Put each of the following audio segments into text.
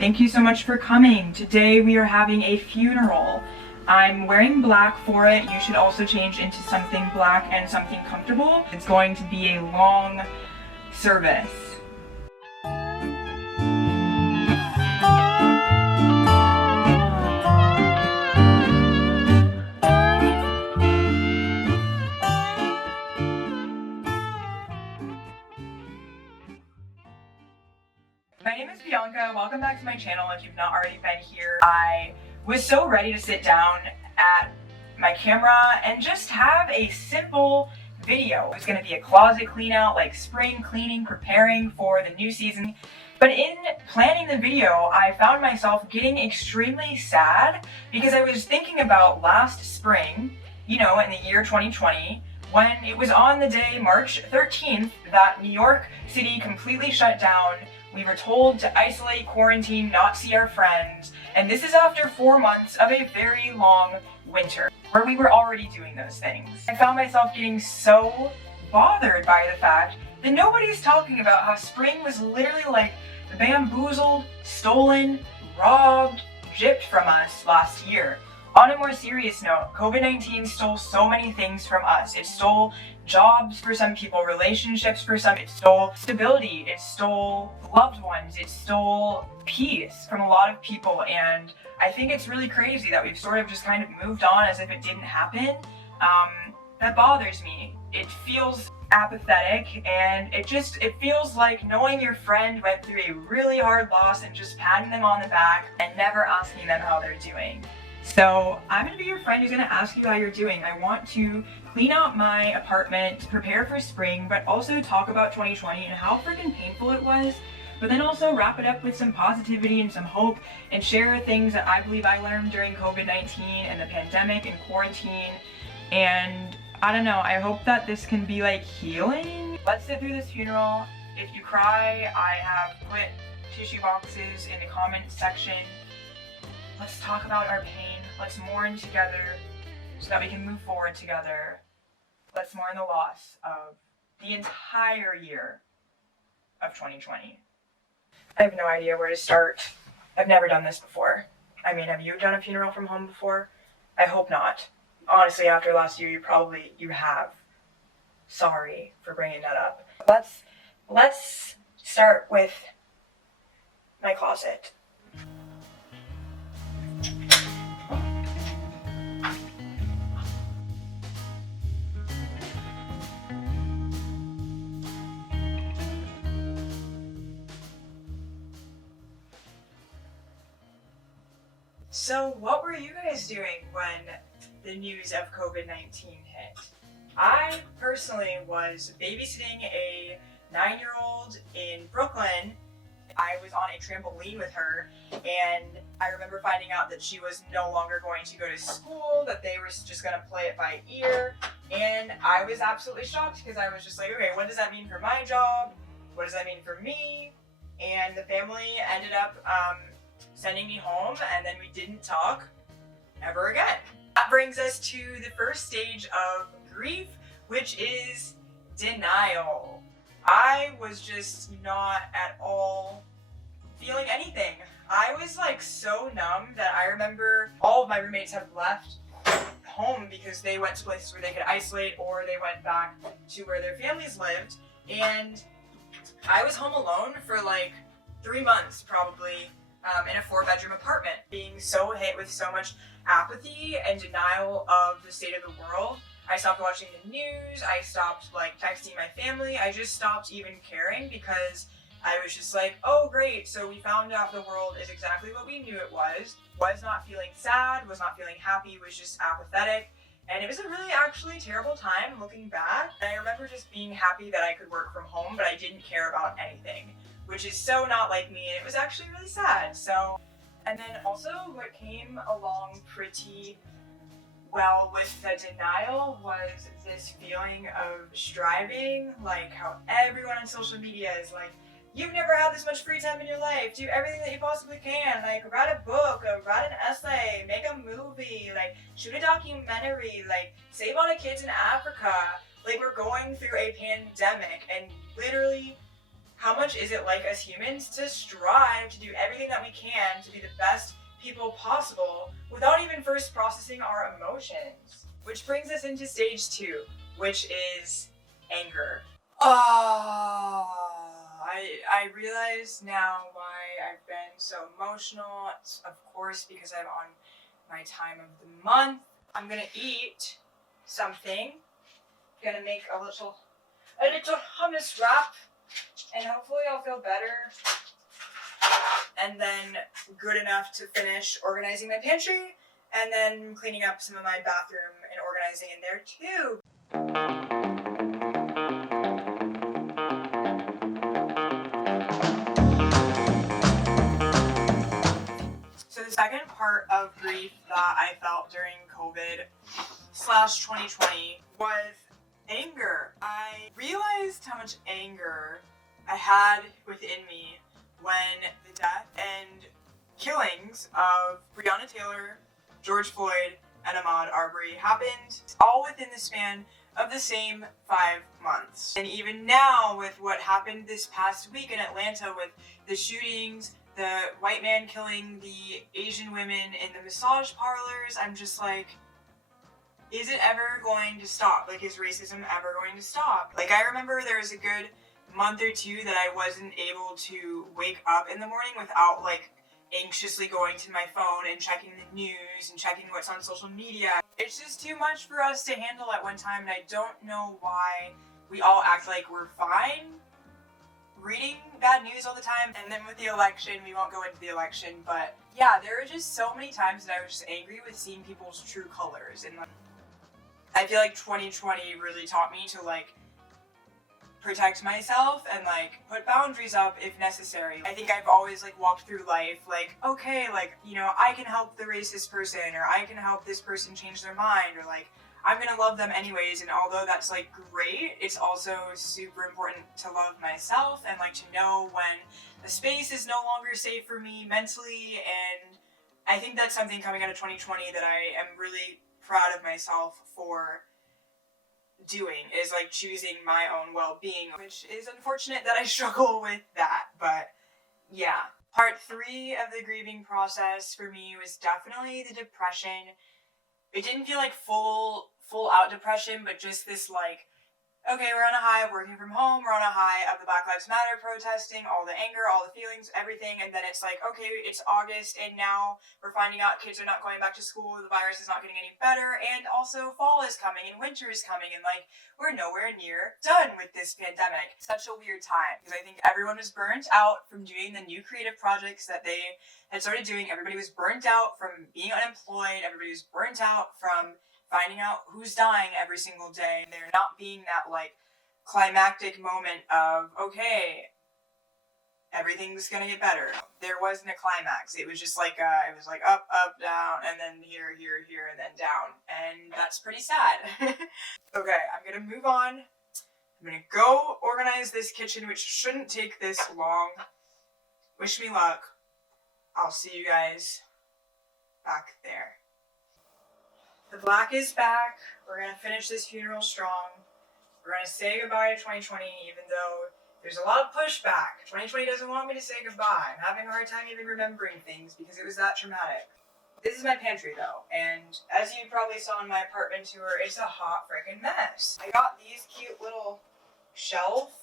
Thank you so much for coming. Today we are having a funeral. I'm wearing black for it. You should also change into something black and something comfortable. It's going to be a long service. My name is Bianca. Welcome back to my channel if you've not already been here. I was so ready to sit down at my camera and just have a simple video. It was going to be a closet clean out, like spring cleaning, preparing for the new season. But in planning the video, I found myself getting extremely sad because I was thinking about last spring, in the year 2020, when it was on the day, March 13th, that New York City completely shut down. We were told to isolate, quarantine, not see our friends, and this is after 4 months of a very long winter, where we were already doing those things. I found myself getting so bothered by the fact that nobody's talking about how spring was literally like bamboozled, stolen, robbed, gypped from us last year. On a more serious note, COVID-19 stole so many things from us. It stole jobs for some people, relationships for some, it stole stability, it stole loved ones, it stole peace from a lot of people, and I think it's really crazy that we've sort of just kind of moved on as if it didn't happen. That bothers me. It feels apathetic, and it feels like knowing your friend went through a really hard loss and just patting them on the back and never asking them how they're doing. So I'm going to be your friend who's going to ask you how you're doing. I want to clean out my apartment, prepare for spring, but also talk about 2020 and how freaking painful it was, but then also wrap it up with some positivity and some hope and share things that I believe I learned during COVID-19 and the pandemic and quarantine. And I don't know, I hope that this can be like healing. Let's sit through this funeral. If you cry, I have put tissue boxes in the comments section. Let's talk about our pain. Let's mourn together so that we can move forward together. Let's mourn the loss of the entire year of 2020. I have no idea where to start. I've never done this before. I mean, have you done a funeral from home before? I hope not. Honestly, after last year, you have. Sorry for bringing that up. Let's start with my closet. So what were you guys doing when the news of COVID-19 hit? I personally was babysitting a 9-year-old in Brooklyn. I was on a trampoline with her, and I remember finding out that she was no longer going to go to school, that they were just going to play it by ear, and I was absolutely shocked because I was just like, okay, what does that mean for my job? What does that mean for me? And the family ended up sending me home, and then we didn't talk ever again. That brings us to the first stage of grief, which is denial. I was just not at all feeling anything. I was like so numb that I remember all of my roommates had left home because they went to places where they could isolate, or they went back to where their families lived, and I was home alone for like 3 months probably. In a 4-bedroom apartment, being so hit with so much apathy and denial of the state of the world. I stopped watching the news, I stopped texting my family, I just stopped even caring because I was just like, oh great, so we found out the world is exactly what we knew it was not feeling sad, was not feeling happy, was just apathetic, and it was a really actually terrible time looking back. And I remember just being happy that I could work from home, but I didn't care about anything, which is so not like me, and it was actually really sad. So, and then also what came along pretty well with the denial was this feeling of striving, like how everyone on social media is like, you've never had this much free time in your life, do everything that you possibly can, like write a book, write an essay, make a movie, like shoot a documentary, like save all the kids in Africa. Like we're going through a pandemic, and literally how much is it like us humans to strive to do everything that we can to be the best people possible without even first processing our emotions? Which brings us into stage 2, which is anger. I realize now why I've been so emotional. It's, of course, because I'm on my time of the month. I'm gonna eat something. Gonna make a little hummus wrap, and hopefully I'll feel better. And then good enough to finish organizing my pantry, and then cleaning up some of my bathroom and organizing in there too. So the second part of grief that I felt during COVID/2020 was anger. I realized how much anger I had within me when the death and killings of Breonna Taylor, George Floyd, and Ahmaud Arbery happened, all within the span of the same 5 months. And even now, with what happened this past week in Atlanta with the shootings, the white man killing the Asian women in the massage parlors, I'm just like, is it ever going to stop? Like, is racism ever going to stop? Like, I remember there was a good month or two that I wasn't able to wake up in the morning without, like, anxiously going to my phone and checking the news and checking what's on social media. It's just too much for us to handle at one time, and I don't know why we all act like we're fine reading bad news all the time. And then with the election, we won't go into the election, but yeah, there were just so many times that I was just angry with seeing people's true colors. And like, I feel like 2020 really taught me to like protect myself and like put boundaries up if necessary. I think I've always like walked through life like, okay, like, you know, I can help the racist person, or I can help this person change their mind, or like, I'm gonna love them anyways. And although that's like great, it's also super important to love myself and like to know when the space is no longer safe for me mentally. And I think that's something coming out of 2020 that I am really proud of myself for doing, is like choosing my own well-being, which is unfortunate that I struggle with that. But yeah, part 3 of the grieving process for me was definitely the depression. It didn't feel like full out depression, but just this like, okay, we're on a high of working from home, we're on a high of the Black Lives Matter protesting, all the anger, all the feelings, everything, and then it's like, okay, it's August, and now we're finding out kids are not going back to school, the virus is not getting any better, and also fall is coming, and winter is coming, and like, we're nowhere near done with this pandemic. Such a weird time, because I think everyone was burnt out from doing the new creative projects that they had started doing. Everybody was burnt out from being unemployed, everybody was burnt out from finding out who's dying every single day, and there not being that like climactic moment of, okay, everything's gonna get better. There wasn't a climax. It was just like it was like up, down, and then here, and then down, and that's pretty sad. Okay, I'm gonna move on. I'm gonna go organize this kitchen, which shouldn't take this long. Wish me luck. I'll see you guys back there. The black is back. We're gonna finish this funeral strong. We're gonna say goodbye to 2020, even though there's a lot of pushback. 2020 doesn't want me to say goodbye. I'm having a hard time even remembering things because it was that traumatic. This is my pantry though, and as you probably saw in my apartment tour, it's a hot freaking mess. I got these cute little shelf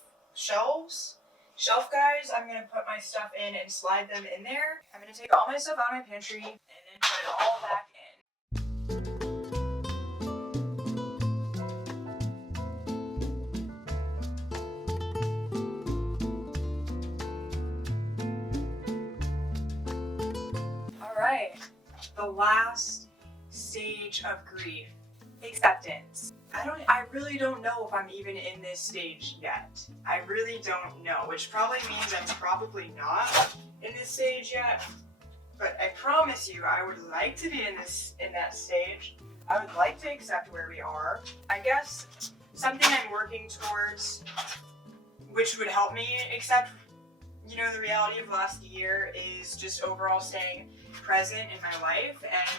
guys. I'm gonna put my stuff in and slide them in there. I'm gonna take all my stuff out of my pantry and then put it all back in. Alright, the last stage of grief, acceptance. I really don't know if I'm even in this stage yet. I really don't know, which probably means I'm probably not in this stage yet. But I promise you, I would like to be in that stage. I would like to accept where we are. I guess something I'm working towards, which would help me accept, you know, the reality of last year, is just overall staying present in my life. And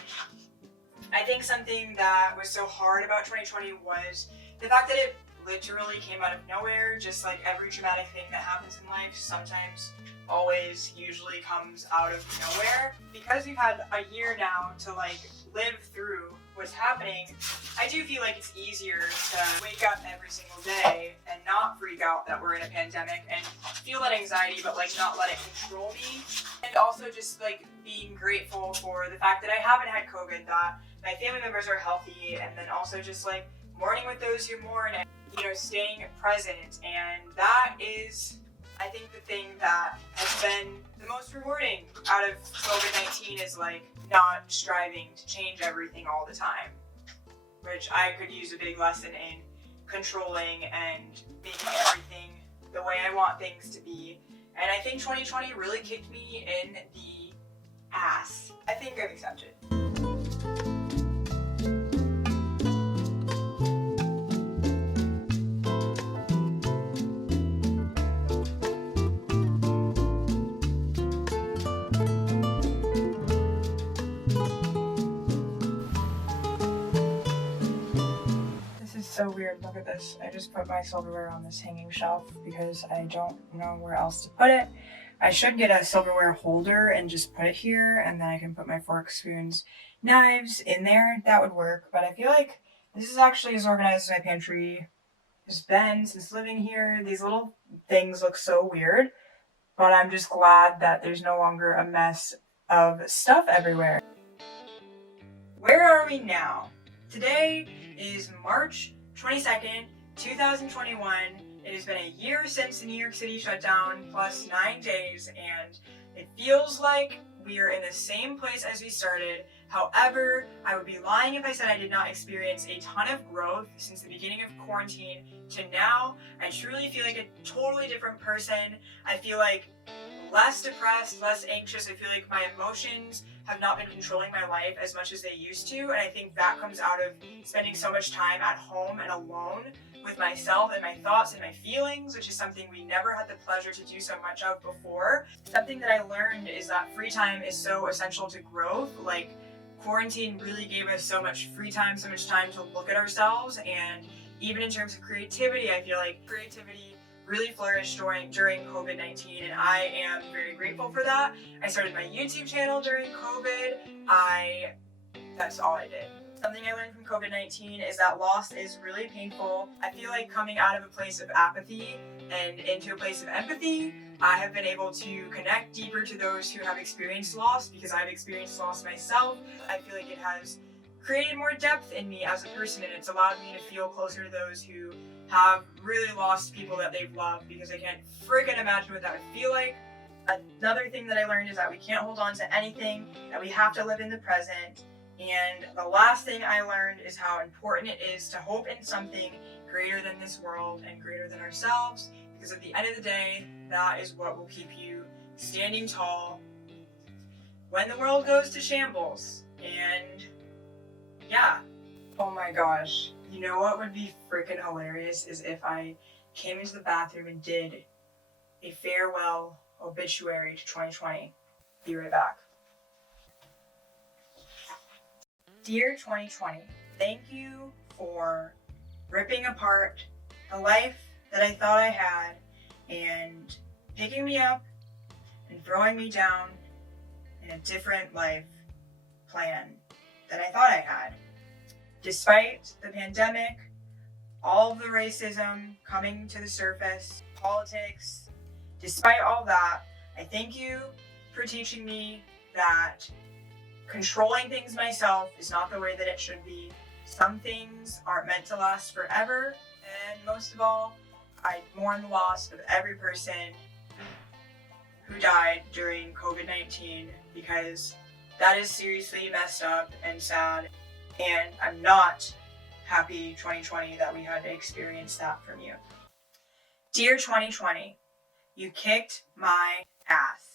I think something that was so hard about 2020 was the fact that it literally came out of nowhere, just like every traumatic thing that happens in life sometimes, always, usually comes out of nowhere. Because we've had a year now to like live through what's happening, I do feel like it's easier to wake up every single day and not freak out that we're in a pandemic and feel that anxiety, but like not let it control me. And also just like being grateful for the fact that I haven't had COVID, that my family members are healthy, and then also just like mourning with those who mourn and, you know, staying present. And that is, I think, the thing that has been the most rewarding out of COVID-19 is like not striving to change everything all the time, which I could use a big lesson in controlling and making everything the way I want things to be. And I think 2020 really kicked me in the ass. I think I've accepted. So weird, look at this. I just put my silverware on this hanging shelf because I don't know where else to put it. I should get a silverware holder and just put it here, and then I can put my forks, spoons, knives in there. That would work, but I feel like this is actually as organized as my pantry has been since living here. These little things look so weird, but I'm just glad that there's no longer a mess of stuff everywhere. Where are we now? Today is March 22nd, 2021. It has been a year since the New York City shutdown, plus 9 days, and it feels like we are in the same place as we started. However, I would be lying if I said I did not experience a ton of growth since the beginning of quarantine to now. I truly feel like a totally different person. I feel like less depressed, less anxious. I feel like my emotions have not been controlling my life as much as they used to, and I think that comes out of spending so much time at home and alone with myself and my thoughts and my feelings, which is something we never had the pleasure to do so much of before. Something that I learned is that free time is so essential to growth. Like, quarantine really gave us so much free time, so much time to look at ourselves, and even in terms of creativity, I feel like creativity really flourished during COVID-19, and I am very grateful for that. I started my YouTube channel during COVID. That's all I did. Something I learned from COVID-19 is that loss is really painful. I feel like coming out of a place of apathy and into a place of empathy, I have been able to connect deeper to those who have experienced loss, because I've experienced loss myself. I feel like it has created more depth in me as a person, and it's allowed me to feel closer to those who have really lost people that they've loved, because I can't freaking imagine what that would feel like. Another thing that I learned is that we can't hold on to anything, that we have to live in the present. And the last thing I learned is how important it is to hope in something greater than this world and greater than ourselves, because at the end of the day, that is what will keep you standing tall when the world goes to shambles. And yeah. Oh my gosh. You know what would be freaking hilarious is if I came into the bathroom and did a farewell obituary to 2020. Be right back. Dear 2020, thank you for ripping apart the life that I thought I had and picking me up and throwing me down in a different life plan than I thought I had. Despite the pandemic, all of the racism coming to the surface, politics, despite all that, I thank you for teaching me that controlling things myself is not the way that it should be. Some things aren't meant to last forever, and most of all, I mourn the loss of every person who died during COVID-19, because that is seriously messed up and sad. And I'm not happy, 2020, that we had to experience that from you. Dear 2020, you kicked my ass.